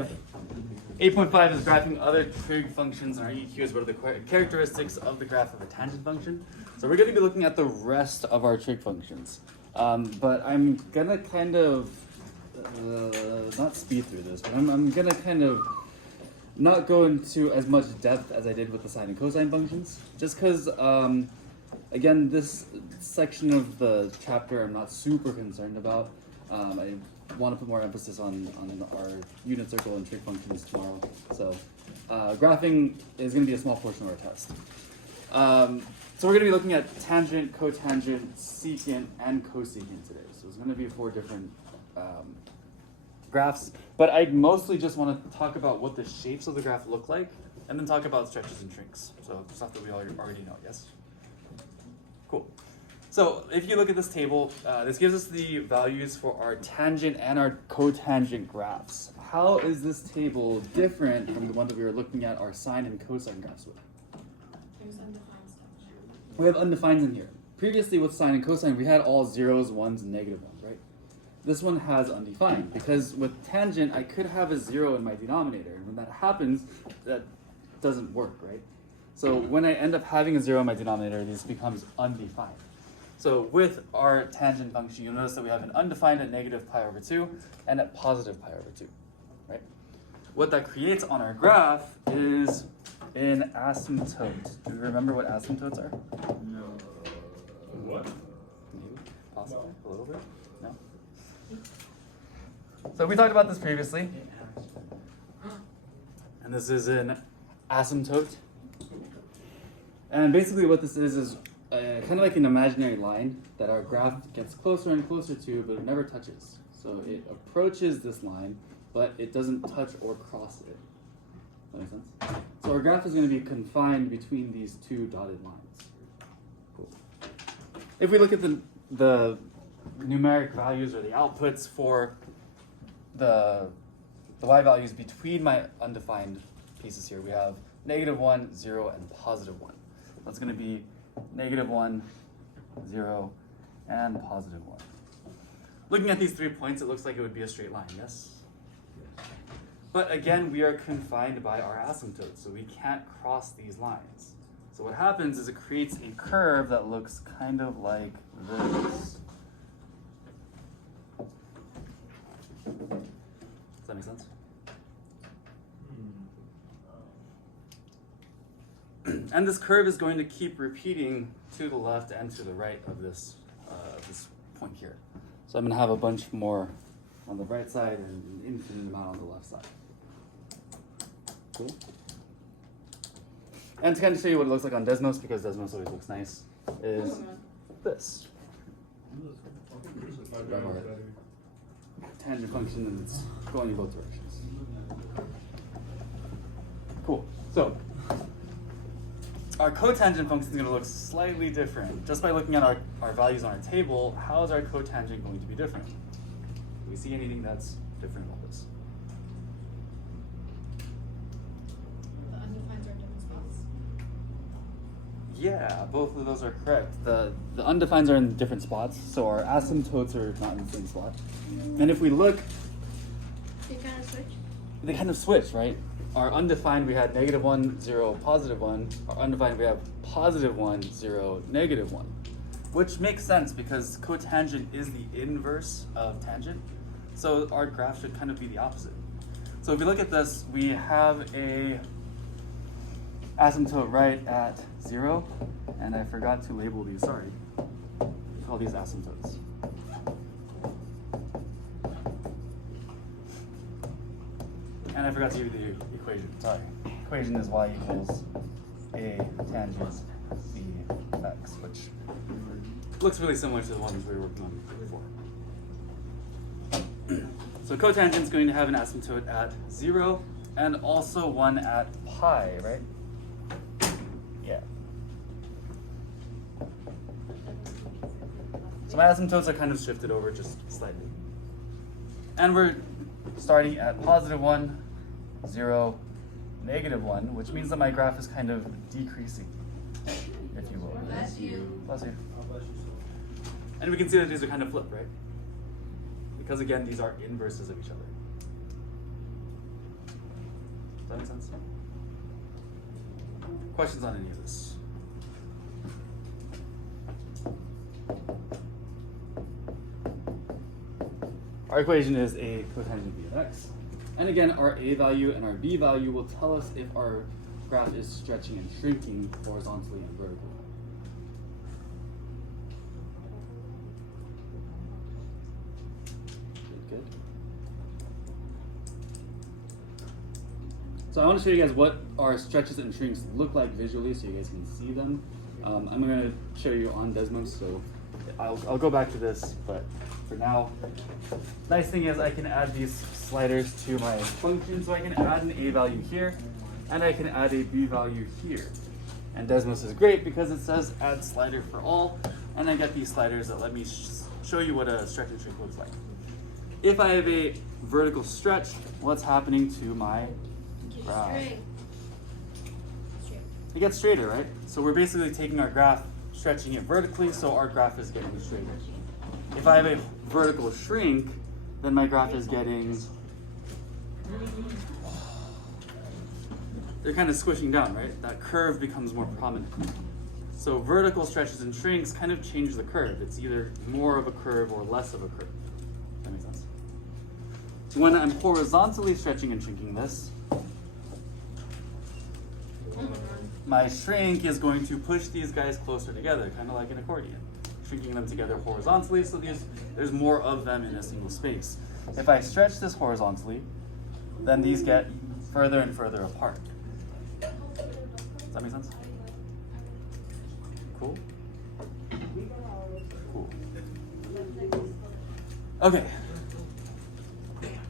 8.5 is graphing other trig functions, and our EQs. What are the characteristics of the graph of a tangent function? So we're going to be looking at the rest of our trig functions. But I'm going to kind of, not speed through this, but I'm going to kind of not go into as much depth as I did with the sine and cosine functions. Just because, again, this section of the chapter I'm not super concerned about. I want to put more emphasis on our unit circle and trig functions tomorrow. So graphing is going to be a small portion of our test. So we're going to be looking at tangent, cotangent, secant, and cosecant today. So it's going to be 4 different graphs. But I mostly just want to talk about what the shapes of the graph look like, and then talk about stretches and shrinks. So stuff that we already know, yes? Cool. So if you look at this table, this gives us the values for our tangent and our cotangent graphs. How is this table different from the one that we were looking at our sine and cosine graphs with? There's undefined stuff. We have undefined in here. Previously with sine and cosine, we had all zeros, ones, and negative ones, right? This one has undefined, because with tangent, I could have a 0 in my denominator, and when that happens, that doesn't work, right? So when I end up having a 0 in my denominator, this becomes undefined. So with our tangent function, you'll notice that we have an undefined at negative pi over 2 and at positive pi over 2, right? What that creates on our graph is an asymptote. Do you remember what asymptotes are? No. What? Maybe, possibly, a little bit, no? So we talked about this previously. And this is an asymptote. And basically what this is kind of like an imaginary line that our graph gets closer and closer to, but it never touches. So it approaches this line, but it doesn't touch or cross it. That makes sense? So our graph is going to be confined between these 2 dotted lines. Cool. If we look at the numeric values or the outputs for the y values between my undefined pieces here, we have -1, 0, and +1. That's going to be -1, 0, and +1. Looking at these 3 points, it looks like it would be a straight line, yes? But again, we are confined by our asymptotes, so we can't cross these lines. So what happens is it creates a curve that looks kind of like this. Does that make sense? And this curve is going to keep repeating to the left and to the right of this point here. So I'm going to have a bunch more on the right side and an infinite amount on the left side. Cool. And to kind of show you what it looks like on Desmos, because Desmos always looks nice, is this. Tangent function, and it's going in both directions. Cool. So our cotangent function is going to look slightly different. Just by looking at our values on our table, how is our cotangent going to be different? Do we see anything that's different about this? The undefined are different spots. Yeah, both of those are correct. The undefines are in different spots, so our asymptotes are not in the same spot. And if we look, They kind of switch. they kind of switch, right? Our undefined, we had -1, 0, +1. Our undefined, we have +1, 0, -1. Which makes sense because cotangent is the inverse of tangent. So our graph should kind of be the opposite. So if we look at this, we have a asymptote right at 0. And I forgot to label these, sorry. We call these asymptotes. And I forgot to give you the equation, sorry. Equation is y equals a tangent b x, which looks really similar to the ones we were working on before. So cotangent is going to have an asymptote at 0 and also one at pi, right? Yeah. So my asymptotes are kind of shifted over just slightly. And we're starting at +1, 0, -1, which means that my graph is kind of decreasing, if you will. Bless you. Bless you. And we can see that these are kind of flipped, right? Because again, these are inverses of each other. that make sense? Questions on any of this? Our equation is a cotangent b of x. And again, our a value and our b value will tell us if our graph is stretching and shrinking horizontally and vertically. Good. So I want to show you guys what our stretches and shrinks look like visually so you guys can see them. I'm going to show you on Desmos, so I'll go back to this, but for now, nice thing is I can add these sliders to my function, so I can add an a value here, and I can add a b value here. And Desmos is great because it says add slider for all, and I get these sliders that let me show you what a stretch and shrink looks like. If I have a vertical stretch, what's happening to my graph? Straight. It gets straighter, right? So we're basically taking our graph, stretching it vertically, so our graph is getting straighter. If I have a vertical shrink, then my graph is getting, they're kind of squishing down, right? That curve becomes more prominent. So vertical stretches and shrinks kind of change the curve. It's either more of a curve or less of a curve. That makes sense? When I'm horizontally stretching and shrinking this, my shrink is going to push these guys closer together, kind of like an accordion, shrinking them together horizontally, so there's more of them in a single space. If I stretch this horizontally, then these get further and further apart. Does that make sense? Cool? Cool. Okay.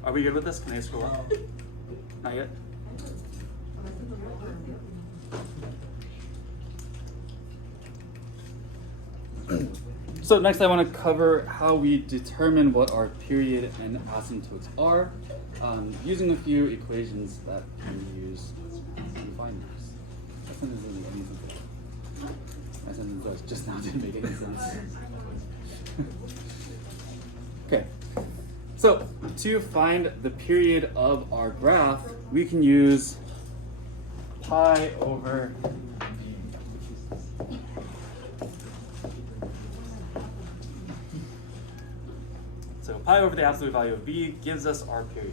Are we good with this? Can I scroll up? Not yet? So next I want to cover how we determine what our period and asymptotes are, using a few equations that can be used to find these. That sentence doesn't make any sense. My sentence does just now didn't make any sense. Okay, so to find the period of our graph, we can use pi over b. So pi over the absolute value of b gives us our period.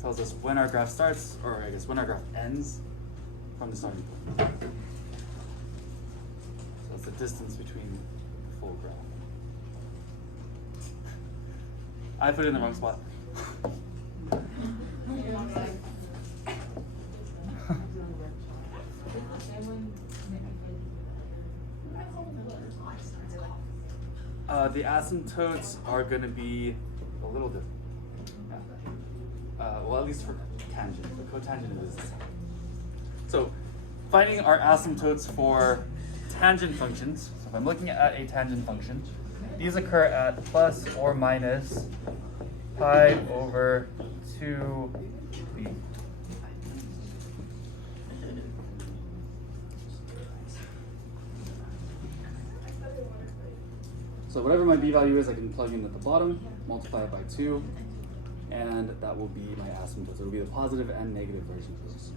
Tells us when our graph starts, or I guess when our graph ends from the starting point. So that's the distance between the full graph. I put it in the wrong spot. The asymptotes are going to be a little different. Well, at least for tangent. The cotangent is the same. So, finding our asymptotes for tangent functions. So if I'm looking at a tangent function, these occur at plus or minus pi over 2b. So whatever my b value is, I can plug in at the bottom, multiply it by 2, and that will be my asymptotes. It will be the positive and negative versions of this.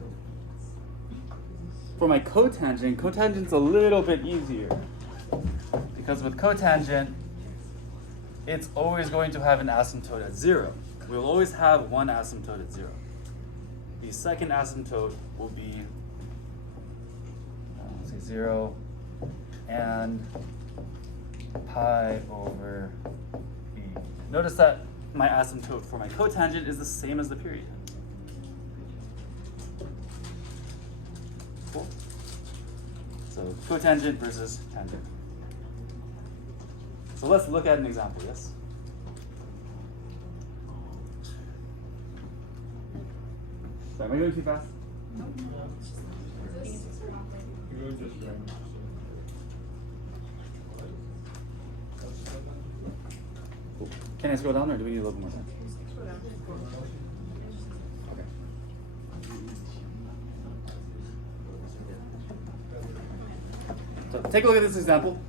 For my cotangent's a little bit easier. Because with cotangent, it's always going to have an asymptote at 0. We'll always have one asymptote at 0. The second asymptote will be, let's say 0, and pi over b. Notice that my asymptote for my cotangent is the same as the period. Cool. So cotangent versus tangent. So let's look at an example, yes? Sorry, am I going too fast? You're just right. Cool. Can I scroll down, or do we need a little more time? Okay. So take a look at this example.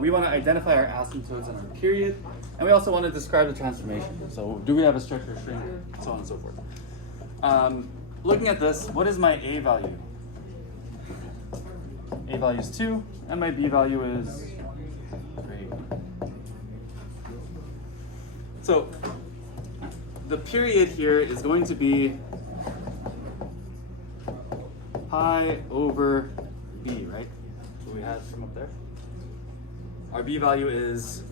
We want to identify our asymptotes and our period, and we also want to describe the transformation. So do we have a stretch or shrink, so on and so forth. looking at this, what is my A value? A value is 2, and my B value is 3. So the period here is going to be pi over B, right? What we had from up there. Our B value is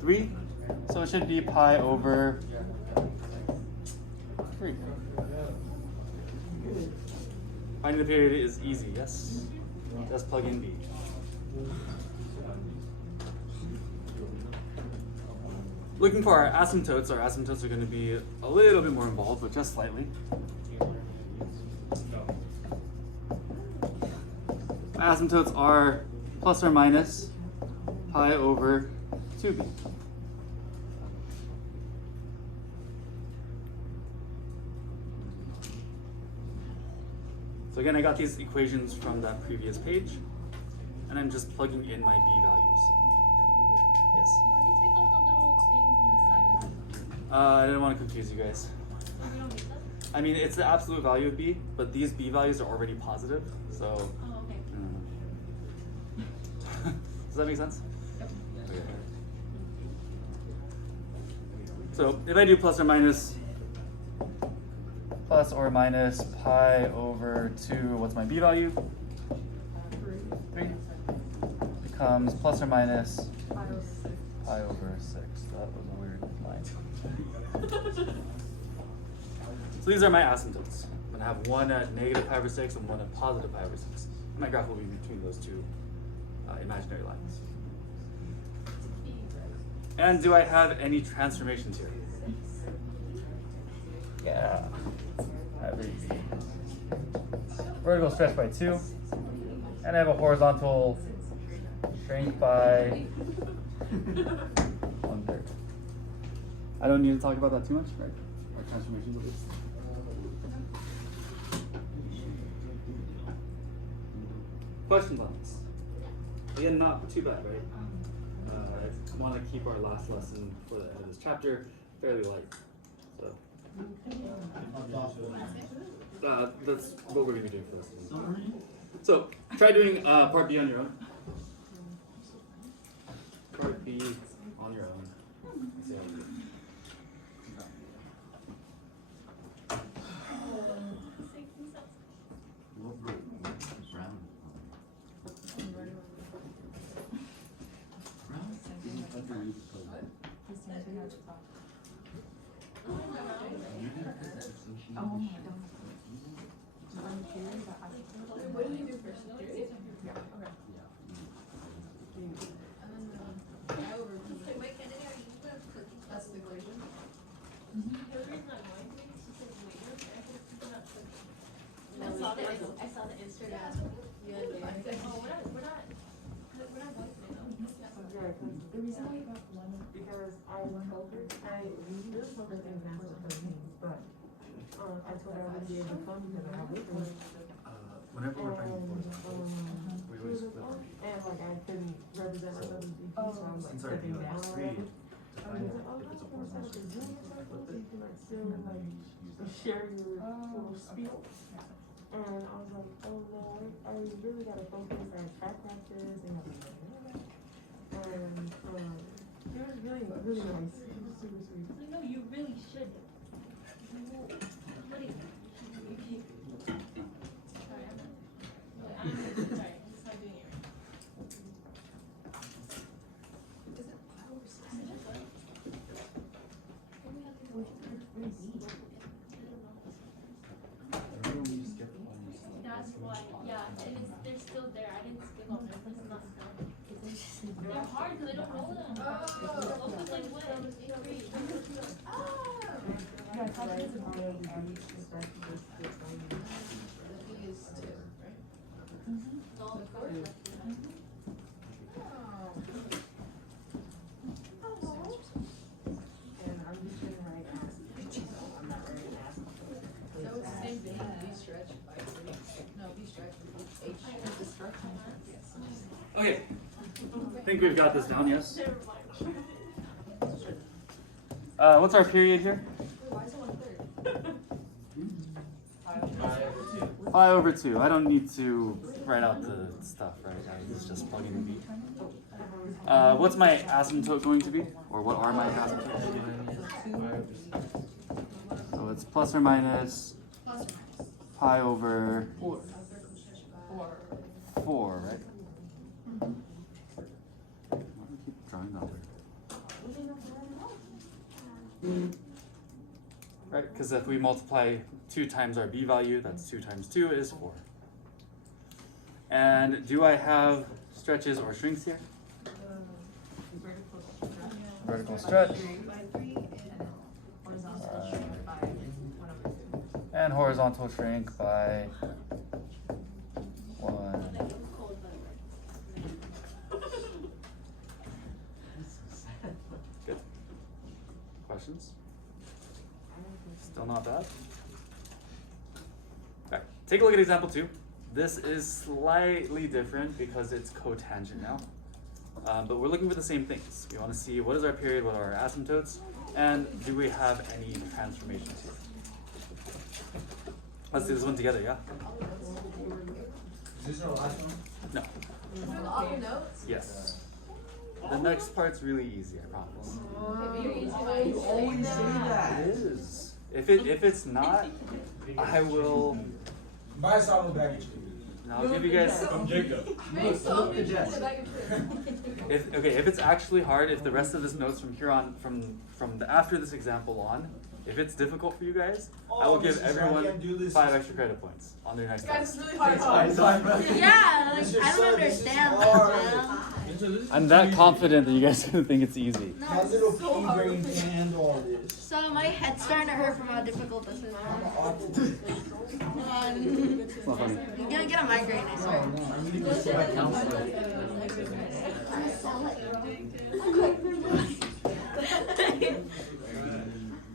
3, so it should be pi over 3. Finding the period is easy, yes? Just plug in B. Looking for our asymptotes are going to be a little bit more involved, but just slightly. My asymptotes are plus or minus pi over 2b. So again, I got these equations from that previous page, and I'm just plugging in my b values. Yes. Why do you take out the little things on the side? I didn't want to confuse you guys. Oh, we don't need them? I mean, it's the absolute value of b, but these b values are already positive, so. Oh, okay. Does that make sense? Yep. Okay. So if I do plus or minus pi over 2, what's my b value? 3. Becomes plus or minus pi over 6. That was a weird line. So these are my asymptotes. I'm going to have one at negative pi over 6 and one at positive pi over 6. My graph will be between those two imaginary lines. And do I have any transformations here? Yeah. Very easy. Vertical stretch by 2. And I have a horizontal shrink by 1/3. I don't need to talk about that too much, right? Or transformations at least. Questions on this? Again, not too bad, right? I want to keep our last lesson for the end of this chapter fairly light. So that's what we're going to be doing for this one. So try doing part B on your own. Part B on your own. See how you do. What did you do first? Theory? Yeah. Okay. That's the equation. I saw the Instagram the other day. Oh, we're not going to say Yeah, because the reason why you got one is because I told her, I really told her things and answered her things, but I told her I wouldn't be able to come because I have weekends. Whenever we're fighting And, for we she always was like, oh, and like I couldn't represent myself as VP, so I'm like since our stepping deal down is or 3, whatever. I was like, oh, no, I'm gonna set up a Zoom or something so you can like still like share your little spiel. And I was like, oh no, I really gotta focus on track practice and and it was really, really nice. It was super sweet. No, you really should. I'm sorry, I'm just not doing it right. That's why, yeah, and they're still there. I didn't skip on them. It's not done. They're hard because they don't roll them. Opus like what? Yeah, how does it feel to be distracted with this He used to, right? All the colors. and I'm just gonna write ask. I'm not ready to ask. So it's the same thing, V stretch by no, V stretch, H is the stretch. Yes. Okay. I think we've got this down, yes? What's our period here? Why is it 1/3? Pi over 2. I don't need to write out the stuff, right? It's just plug in the b. What's my asymptote going to be? Or what are my asymptotes? So it's plus or minus pi over 4, right? Why do I keep drawing that way? Right, because if we multiply 2 times our b value, that's 2 times 2 is 4. And do I have stretches or shrinks here? Vertical stretch. And horizontal shrink by 1. Good. Questions? Still not bad? Okay, take a look at example 2. This is slightly different because it's cotangent now. But we're looking for the same things. We want to see what is our period, what are our asymptotes, and do we have any transformations here? Let's do this one together, yeah? Is this our last one? No. Doing all the notes? Yes. The next part's really easy, I promise. You always say that. It is. If it's not, I will. Buy us all a bag of chicken. I'll give you guys. From Jacob. Make so many people that you If it's actually hard, if the rest of this notes from here on, from after this example on, if it's difficult for you guys, I will give everyone 5 extra credit points on their next Guys, test. it's really hard. Yeah, like, I don't understand that, man. I'm that confident that you guys don't think it's easy. My little pea brain can handle all this. So my head's starting to hurt from how difficult this is. It's not funny. I'm gonna get a migraine, I swear.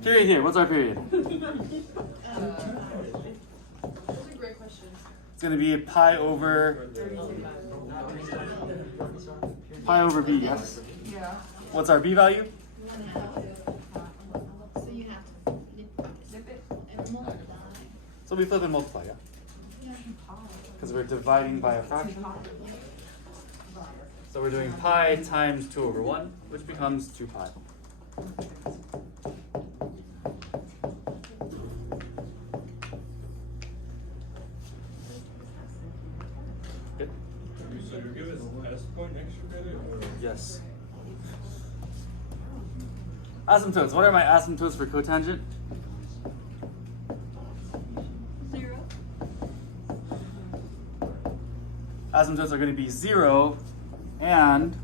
Period here. What's our period? That's a great question. It's going to be pi over b, yes? Yeah. What's our b value? So you have to zip it and multiply. So we flip and multiply, yeah? Because we're dividing by a fraction. So we're doing pi times 2 over 1, which becomes 2 pi. Good? So you give us S point extra credit? Or? Yes. Asymptotes. What are my asymptotes for cotangent? 0. Asymptotes are going to be 0 and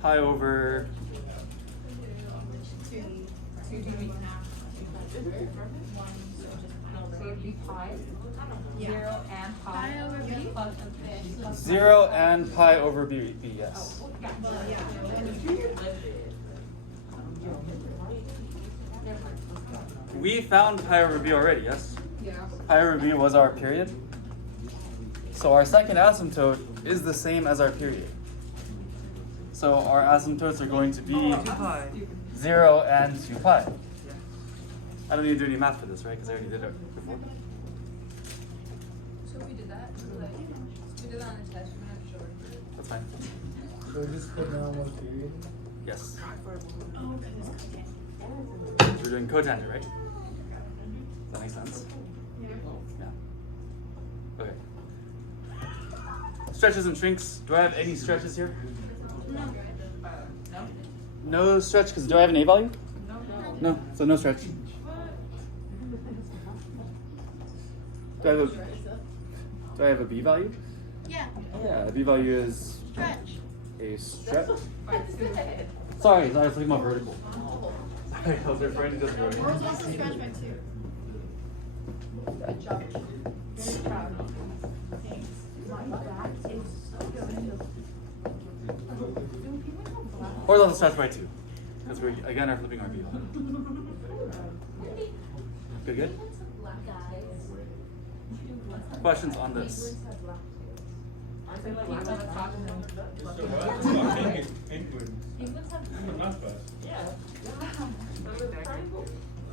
pi over 0 and pi over b, yes. We found pi over b already, yes? Yeah. Pi over b was our period. So our second asymptote is the same as our period. So our asymptotes are going to be 0 and 2 pi. I don't need to do any math for this, right? Because I already did it before. So if we did that, like, we did that on the test, we're gonna have to show it. That's fine. So just put down one period. Yes. We're doing cotangent, right? Does that make sense? Yeah. Okay. Stretches and shrinks. Do I have any stretches here? No stretch, because do I have an A value? No, so no stretch. Do I have a B value? Yeah, Yeah, a B value is stretch. a stretch. Sorry, I was talking about vertical. Sorry, I was referring to just vertical. Horizontal stretch by 2. Good job. Very proud. Horizontal stretch by 2. Because we again are flipping our B value. Good, good? Questions on this? So what? Penguins. Not fast.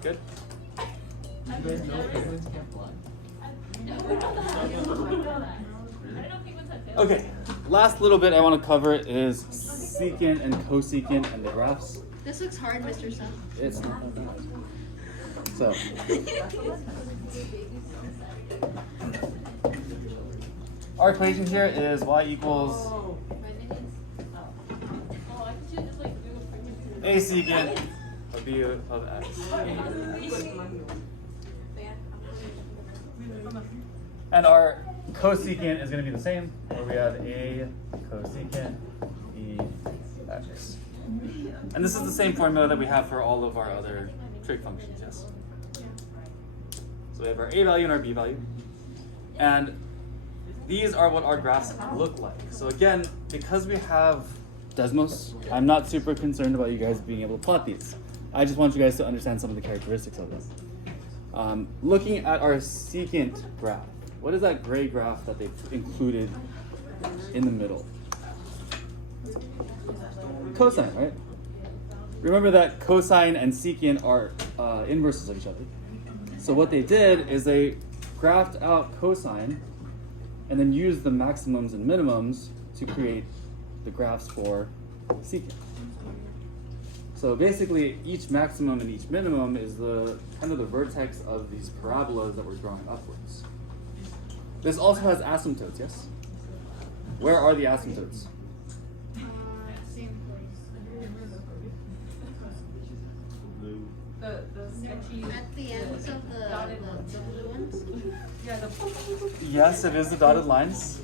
Good? I've You guys know never- penguins can't fly? No, we don't know that. I don't know penguins have tails. Okay, last little bit I want to cover is secant and cosecant and the graphs. This looks hard, Mr. Sun. It's not that hard. So, our equation here is y equals Oh, I should just like Google freaking. a secant of b of x. And our cosecant is going to be the same, where we have a cosecant b x. And this is the same formula that we have for all of our other trig functions, yes? So we have our a value and our b value. And these are what our graphs look like. So again, because we have Desmos, I'm not super concerned about you guys being able to plot these. I just want you guys to understand some of the characteristics of this. Looking at our secant graph, what is that gray graph that they've included in the middle? Cosine, right? Remember that cosine and secant are inverses of each other. So what they did is they graphed out cosine and then used the maximums and minimums to create the graphs for secant. So basically, each maximum and each minimum is the kind of the vertex of these parabolas that we're drawing upwards. This also has asymptotes, yes? Where are the asymptotes? Same The sketchy. place. At the ends of the blue ones. Yeah, the. Yes, it is the dotted lines.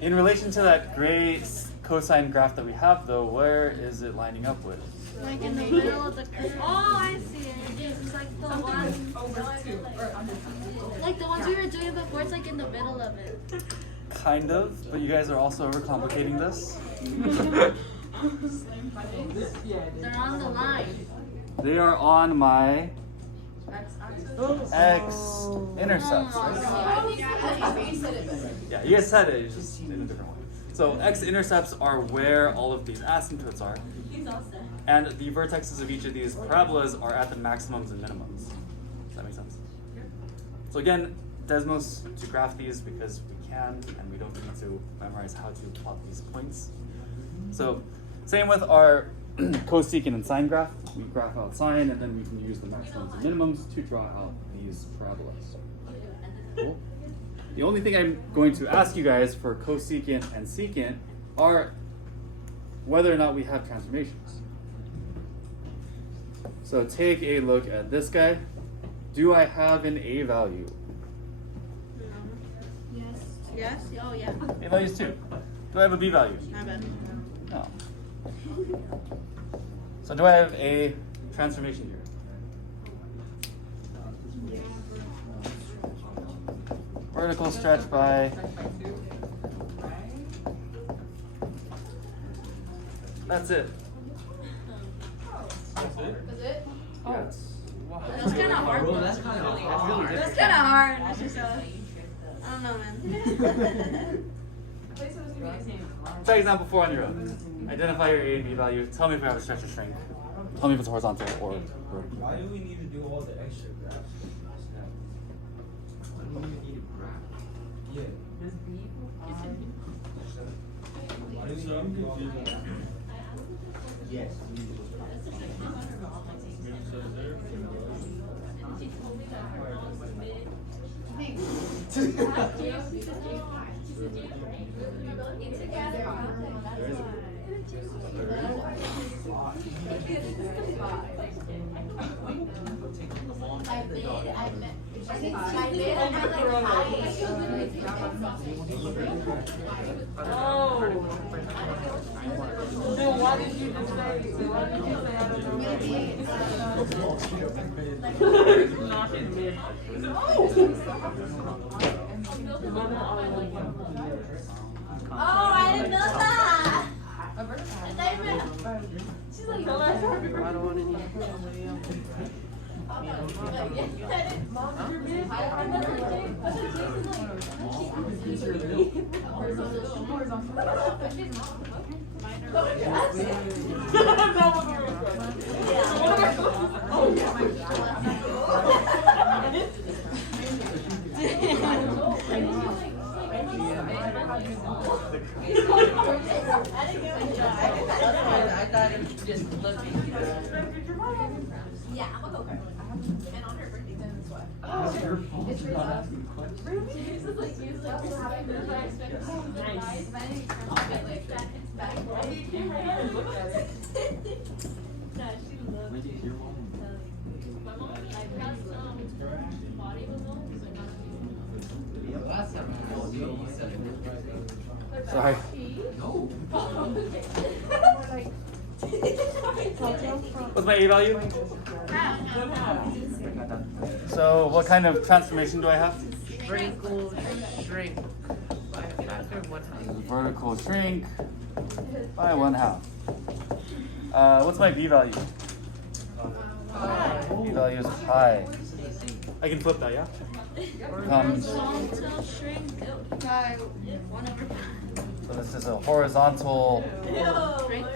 In relation to that gray cosine graph that we have, though, where is it lining up with? Like in the middle of the curve. Oh, I see it. It's like the one, Over two. Or under two. like the ones we were doing before. It's like in the middle of it. Kind of, but you guys are also overcomplicating this. They're on the line. They are on my X-axis. x-intercepts. Right? You said it better. Yeah, you guys said it, it's just in a different way. So x-intercepts are where all of these asymptotes are. And the vertexes of each of these parabolas are at the maximums and minimums. Does that make sense? So again, Desmos to graph these because we can and we don't need to memorize how to plot these points. So same with our cosecant and sine graph. We graph out sine and then we can use the maximums and minimums to draw out these parabolas. Cool. The only thing I'm going to ask you guys for cosecant and secant are whether or not we have transformations. So take a look at this guy. Do I have an a value? Yes. Yes? Oh, yeah. A value is 2. Do I have a b value? My bad. No. So do I have a transformation here? Vertical stretch by. That's it. That's it? Is it? Yes. That's kind of hard. Bro, that's kind of hard. That's kind of hard. It's just, I don't know, man. Place it was gonna be the same. Try example 4 on your own. Identify your A and B value. Tell me if we have a stretch or shrink. Tell me if it's horizontal or vertical. Why do we need to do all the extra graphs? Why do we need a graph? Yeah. Why do we need to do all the Yes. Then why did you just say, why did you say I don't know? Not in mid. Oh, I didn't know that. A vertical. I thought you meant. She's like, Tell her happy birthday. I don't want any. Horizontal. Yeah, I'm a go-kart. And on her birthday, then it's what? It's your fault It's for really not awesome. asking questions. She was like, you like, respect her, I expect her to be nice. But I need to I'll translate be like later. that. Back. Why do you came right here and look at it? Nah, she loves Wait, it. your mom? My mom, like, has body results, like, not Sorry. No. What's my A value? So what kind of transformation do I have? Vertical shrink by a factor of 1/2. Vertical shrink by 1/2. What's my B value? B value is pi. I can flip that, yeah? Becomes, Horizontal shrink by 1/5. so this is a horizontal Shrink.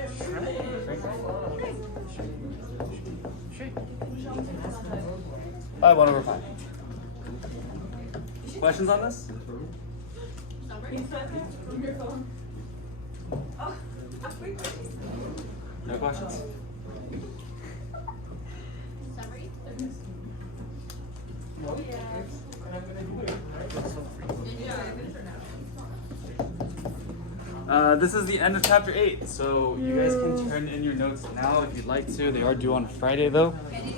shrink by 1/5. Questions on this? No questions? Summary? This is the end of chapter 8, so you guys can turn in your notes now if you'd like to. They are due on Friday though. Can you